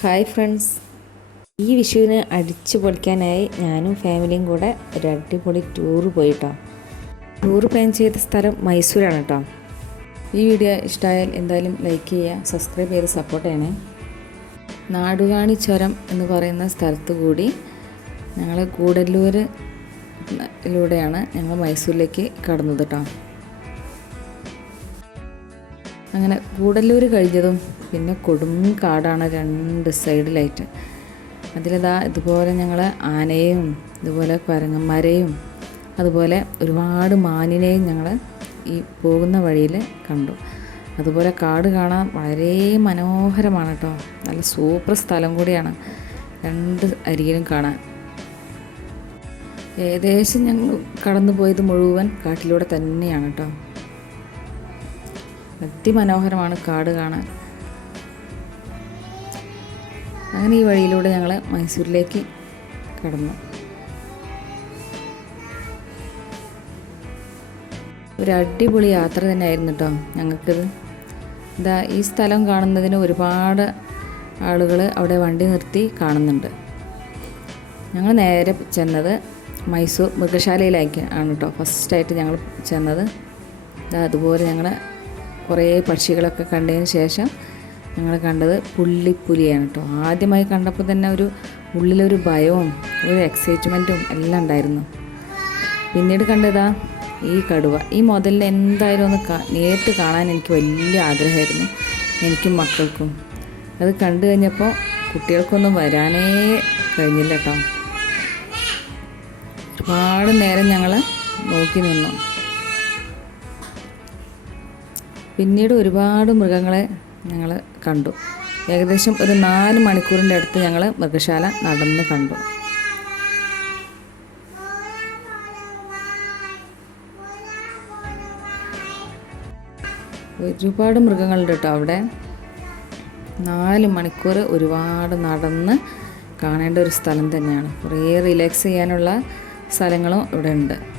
Hi friends ഈ വിഷുവിന് അടിച്ചു പൊളിക്കാനായി ഞാനും ഫാമിലിയും കൂടെ ഒരു അടിപൊളി ടൂർ പോയിട്ടോ. ടൂർ പ്ലാൻ ചെയ്ത സ്ഥലം മൈസൂരാണ് കേട്ടോ ഈ വീഡിയോ ഇഷ്ടമായാൽ എന്തായാലും ലൈക്ക് ചെയ്യുക സബ്സ്ക്രൈബ് ചെയ്ത് സപ്പോർട്ട് ചെയ്യണേ. നാടുകാണി ചുരം എന്ന് പറയുന്ന സ്ഥലത്ത് കൂടി ഞങ്ങൾ കൂടല്ലൂർ ലൂടെയാണ് ഞങ്ങൾ മൈസൂരിലേക്ക് കടന്നത് കേട്ടോ അങ്ങനെ കൂടല്ലൂർ കഴിഞ്ഞതും പിന്നെ കൊടും കാടാണ് രണ്ട് സൈഡിലായിട്ട്. അതിലിതാ ഇതുപോലെ ഞങ്ങൾ ആനയും ഇതുപോലെ കുരങ്ങന്മാരെയും അതുപോലെ ഒരുപാട് മാനിനെയും ഞങ്ങൾ ഈ പോകുന്ന വഴിയിൽ കണ്ടു. അതുപോലെ കാട് കാണാൻ വളരെ മനോഹരമാണ് കേട്ടോ. നല്ല സൂപ്പർ സ്ഥലം കൂടിയാണ് രണ്ട് അരികിലും കാണാൻ. ഏകദേശം ഞങ്ങൾ കടന്നു പോയത് മുഴുവൻ കാട്ടിലൂടെ തന്നെയാണ് കേട്ടോ. അതിമനോഹരമാണ് കാട് കാണാൻ. അങ്ങനെ ഈ വഴിയിലൂടെ ഞങ്ങൾ മൈസൂരിലേക്ക് കടന്നു. ഒരു അടിപൊളി യാത്ര തന്നെയായിരുന്നു കേട്ടോ ഞങ്ങൾക്കിത്. ഇതാ ഈ സ്ഥലം കാണുന്നതിന് ഒരുപാട് ആളുകൾ അവിടെ വണ്ടി നിർത്തി കാണുന്നുണ്ട്. ഞങ്ങൾ നേരെ ചെന്നത് മൈസൂർ മൃഗശാലയിലേക്ക് ആണ് കേട്ടോ ഫസ്റ്റായിട്ട് ഞങ്ങൾ ചെന്നത്. അതുപോലെ ഞങ്ങൾ കുറേ പക്ഷികളൊക്കെ കണ്ടതിന് ശേഷം ഞങ്ങൾ കണ്ടത് പുള്ളിപ്പുലിയാണ് കേട്ടോ. ആദ്യമായി കണ്ടപ്പോൾ തന്നെ ഒരു ഉള്ളിലൊരു ഭയവും ഒരു എക്സൈറ്റ്മെന്റും എല്ലാം ഉണ്ടായിരുന്നു. പിന്നീട് കണ്ടതാ ഈ കടുവ. ഈ മുതലിൽ എന്തായാലും ഒന്ന് നേരിട്ട് കാണാൻ എനിക്ക് വലിയ ആഗ്രഹമായിരുന്നു എനിക്കും മക്കൾക്കും. അത് കണ്ടു കഴിഞ്ഞപ്പോൾ കുട്ടികൾക്കൊന്നും വരാനേ കഴിഞ്ഞില്ല കേട്ടോ. ഒരുപാട് നേരം ഞങ്ങൾ നോക്കി നിന്നു. പിന്നീട് ഒരുപാട് മൃഗങ്ങളെ ഞങ്ങൾ കണ്ടു. ഏകദേശം ഒരു നാല് മണിക്കൂറിന്റെ അടുത്ത് ഞങ്ങൾ മൃഗശാല നടന്ന് കണ്ടു. ഒരുപാട് മൃഗങ്ങളുണ്ട് കേട്ടോ അവിടെ. നാല് മണിക്കൂർ ഒരുപാട് നടന്ന് കാണേണ്ട ഒരു സ്ഥലം തന്നെയാണ്. കുറേ റിലാക്സ് ചെയ്യാനുള്ള സ്ഥലങ്ങളും ഇവിടെ ഉണ്ട്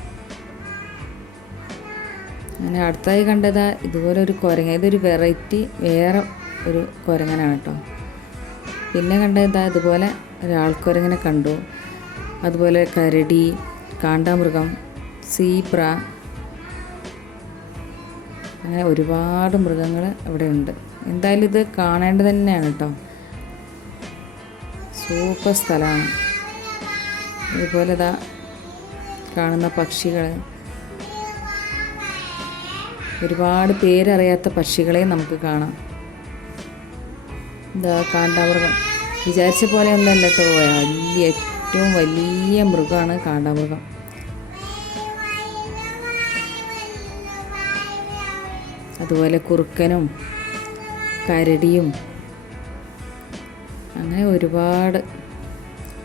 അങ്ങനെ അടുത്തായി കണ്ടതാ ഇതുപോലെ ഒരു കുരങ്ങ ഇതൊരു വെറൈറ്റി വേറെ ഒരു കുരങ്ങനാണ് കേട്ടോ. പിന്നെ കണ്ടതാ ഇതുപോലെ ഒരാൾക്കുരങ്ങനെ കണ്ടു. അതുപോലെ കരടി കാണ്ടാമൃഗം സീബ്ര അങ്ങനെ ഒരുപാട് മൃഗങ്ങൾ ഇവിടെ ഉണ്ട്. എന്തായാലും ഇത് കാണേണ്ടത് തന്നെയാണ് കേട്ടോ. സൂപ്പർ സ്ഥലമാണ്. അതുപോലെ ഇതാ കാണുന്ന പക്ഷികൾ ഒരുപാട് പേരറിയാത്ത പക്ഷികളെ നമുക്ക് കാണാം. എന്താ കാണ്ടാമൃഗം. വിചാരിച്ച പോലെ ഒന്നല്ല കേട്ടോ. വലിയ ഏറ്റവും വലിയ മൃഗമാണ് കാണ്ടാമൃഗം. അതുപോലെ കുറുക്കനും കരടിയും അങ്ങനെ ഒരുപാട്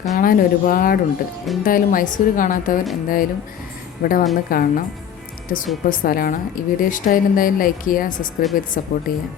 കാണാൻ ഒരുപാടുണ്ട്. എന്തായാലും മൈസൂർ കാണാത്തവർ എന്തായാലും ഇവിടെ വന്ന് കാണണം. ഏറ്റവും സൂപ്പർ സ്ഥലമാണ്. ഈ വീഡിയോ ഇഷ്ടമായാലും എന്തായാലും ലൈക്ക് ചെയ്യുക സബ്സ്ക്രൈബ് ചെയ്ത് സപ്പോർട്ട് ചെയ്യുക.